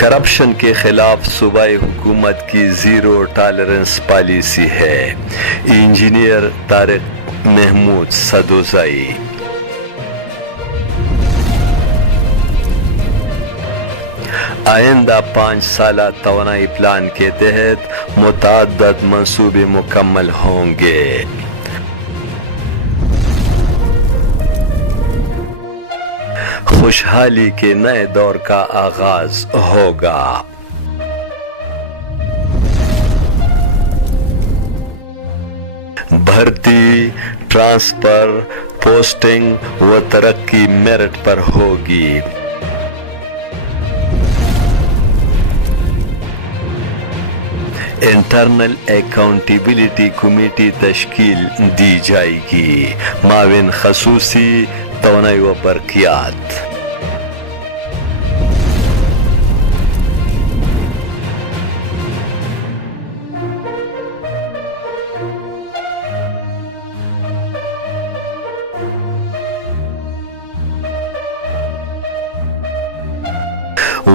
Corruption کے خلاف صوبائی حکومت کی زیرو ٹالرنس پالیسی ہے۔ انجینئر طارق محمود سدوزائی۔ آئندہ 5 سالہ توانائی پلان کے تحت متعدد منصوبے مکمل ہوں گے۔ خوشحالی کے نئے دور کا آغاز ہوگا۔ بھرتی، ٹرانسفر، پوسٹنگ و ترقی میرٹ پر ہوگی۔ انٹرنل اکاؤنٹیبلٹی کمیٹی تشکیل دی جائے گی۔ معاون خصوصی توانائی و برقیات۔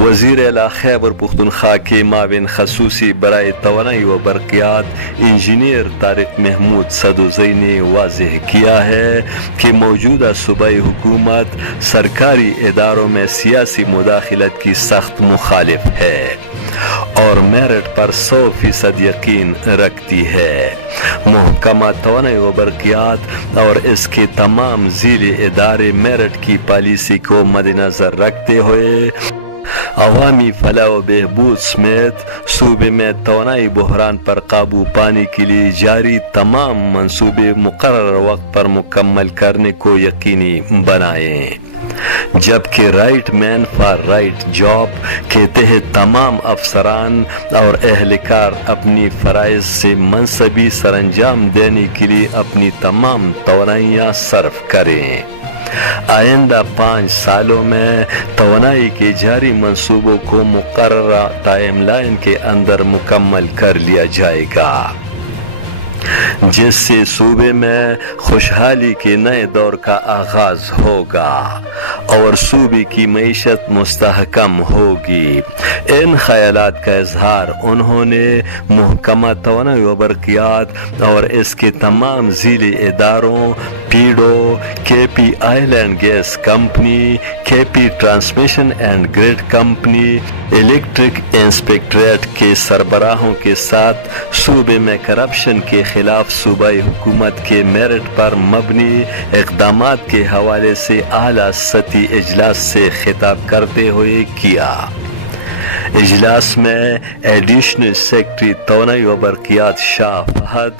وزیر اعلیٰ خیبر پختونخوا کے معاون خصوصی برائے توانائی و برقیات انجینئر طارق محمود سدوزائی نے واضح کیا ہے کہ موجودہ صوبائی حکومت سرکاری اداروں میں سیاسی مداخلت کی سخت مخالف ہے اور میرٹ پر 100% یقین رکھتی ہے۔ محکمہ توانائی و برقیات اور اس کے تمام ذیلی ادارے میرٹ کی پالیسی کو مد نظر رکھتے ہوئے عوامی فلاح و بہبود سمیت صوبے میں توانائی بحران پر قابو پانے کے لیے جاری تمام منصوبے مقررہ وقت پر مکمل کرنے کو یقینی بنائیں، جبکہ right man for right job کے تحت تمام افسران اور اہلکار اپنی فرائض سے منصبی سرانجام دینے کے لیے اپنی تمام توانائیاں صرف کریں۔ آئندہ 5 سالوں میں توانائی کے جاری منصوبوں کو مقررہ ٹائم لائن کے اندر مکمل کر لیا جائے گا، جس سے صوبے میں خوشحالی کے نئے دور کا آغاز ہوگا اور صوبے کی معیشت مستحکم ہوگی۔ ان خیالات کا اظہار انہوں نے محکمہ توانائی و برقیات اور اس کے تمام ذیلی اداروں PEDO, K P oil and gas company, K P transmission and grid company, electric inspectorate کے سربراہوں کے ساتھ صوبے میں کرپشن کے خلاف صوبائی حکومت کے میرٹ پر مبنی اقدامات کے حوالے سے اعلیٰ سطحی اجلاس سے خطاب کرتے ہوئے کیا۔ اجلاس میں ایڈیشنل سیکرٹری توانائی و برقیات شاہ فہد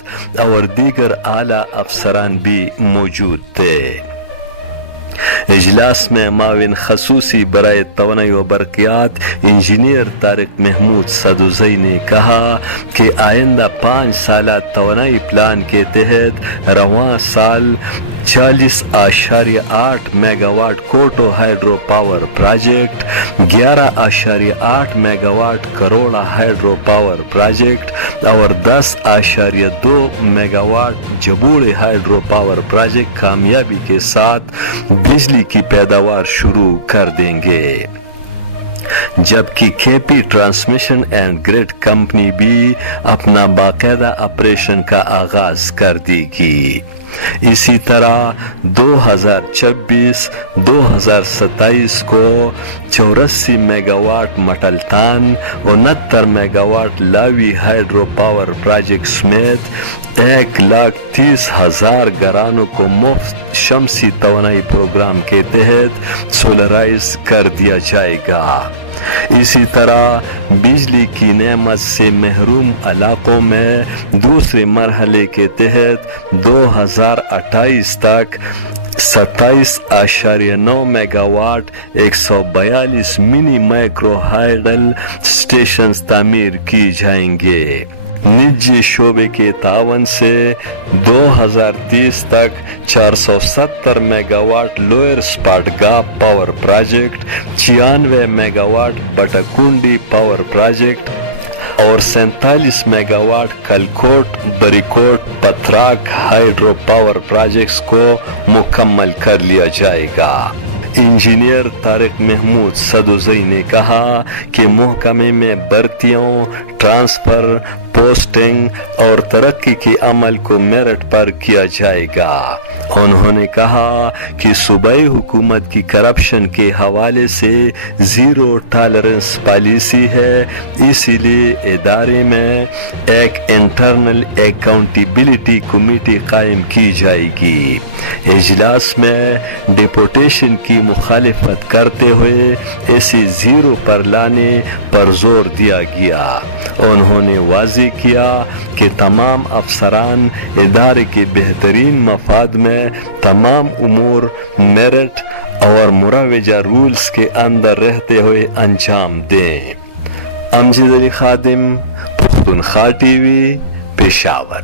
اور دیگر اعلیٰ افسران بھی موجود تھے۔ اجلاس میں معاون خصوصی برائے توانائی و برقیات انجینئر طارق محمود سدوزائی نے کہا کہ آئندہ 5 سالہ توانائی پلان کے تحت رواں سال 40.8 mega watt Koto hydro power project, 11.8 mega watt Karora hydro power project اور 10.2 mega watt Jabori hydro power project کامیابی کے ساتھ بجلی کی پیداوار شروع کر دیں گے، جبکہ K P transmission and grid company بھی اپنا باقاعدہ آپریشن کا آغاز کر دے گی۔ اسی طرح 2026-2027 کو 84 mega watt Matiltan, 69 mega watt Lawi hydro power project سمیت 130,000 گھرانوں کو مفت شمسی توانائی پروگرام کے تحت سولرائز کر دیا جائے گا۔ اسی طرح بجلی کی نعمت سے محروم علاقوں میں دوسرے مرحلے کے تحت 2028 تک 27.9 mega what 142 money micro hydel stations تعمیر کی جائیں گے۔ نجی شعبے کے تعاون سے 2030 تک 470 mega watt lower Spat Gah power project, 96 mega watt Batakundi power project اور 47 mega watt Kalkot Barikot Patrak hydro power projects کو مکمل کر لیا جائے گا۔ انجینئر طارق محمود سدوزئی نے کہا کہ محکمے میں بھرتیوں، ٹرانسفر، پوسٹنگ اور ترقی کے عمل کو میرٹ پر کیا جائے گا۔ انہوں نے کہا کہ صوبائی حکومت کی کرپشن کے حوالے سے زیرو ٹالرنس پالیسی ہے، اسی لیے ادارے میں ایک انٹرنل اکاؤنٹیبلٹی کمیٹی قائم کی جائے گی۔ اجلاس میں ڈپوٹیشن کی مخالفت کرتے ہوئے اسے زیرو پر لانے پر زور دیا گیا۔ انہوں نے واضح کیا کہ تمام افسران ادارے کے بہترین مفاد میں تمام امور میرٹ اور مروجہ رولز کے اندر رہتے ہوئے انجام دیں۔ امجد علی خادم، پختونخوا ٹی وی، پشاور۔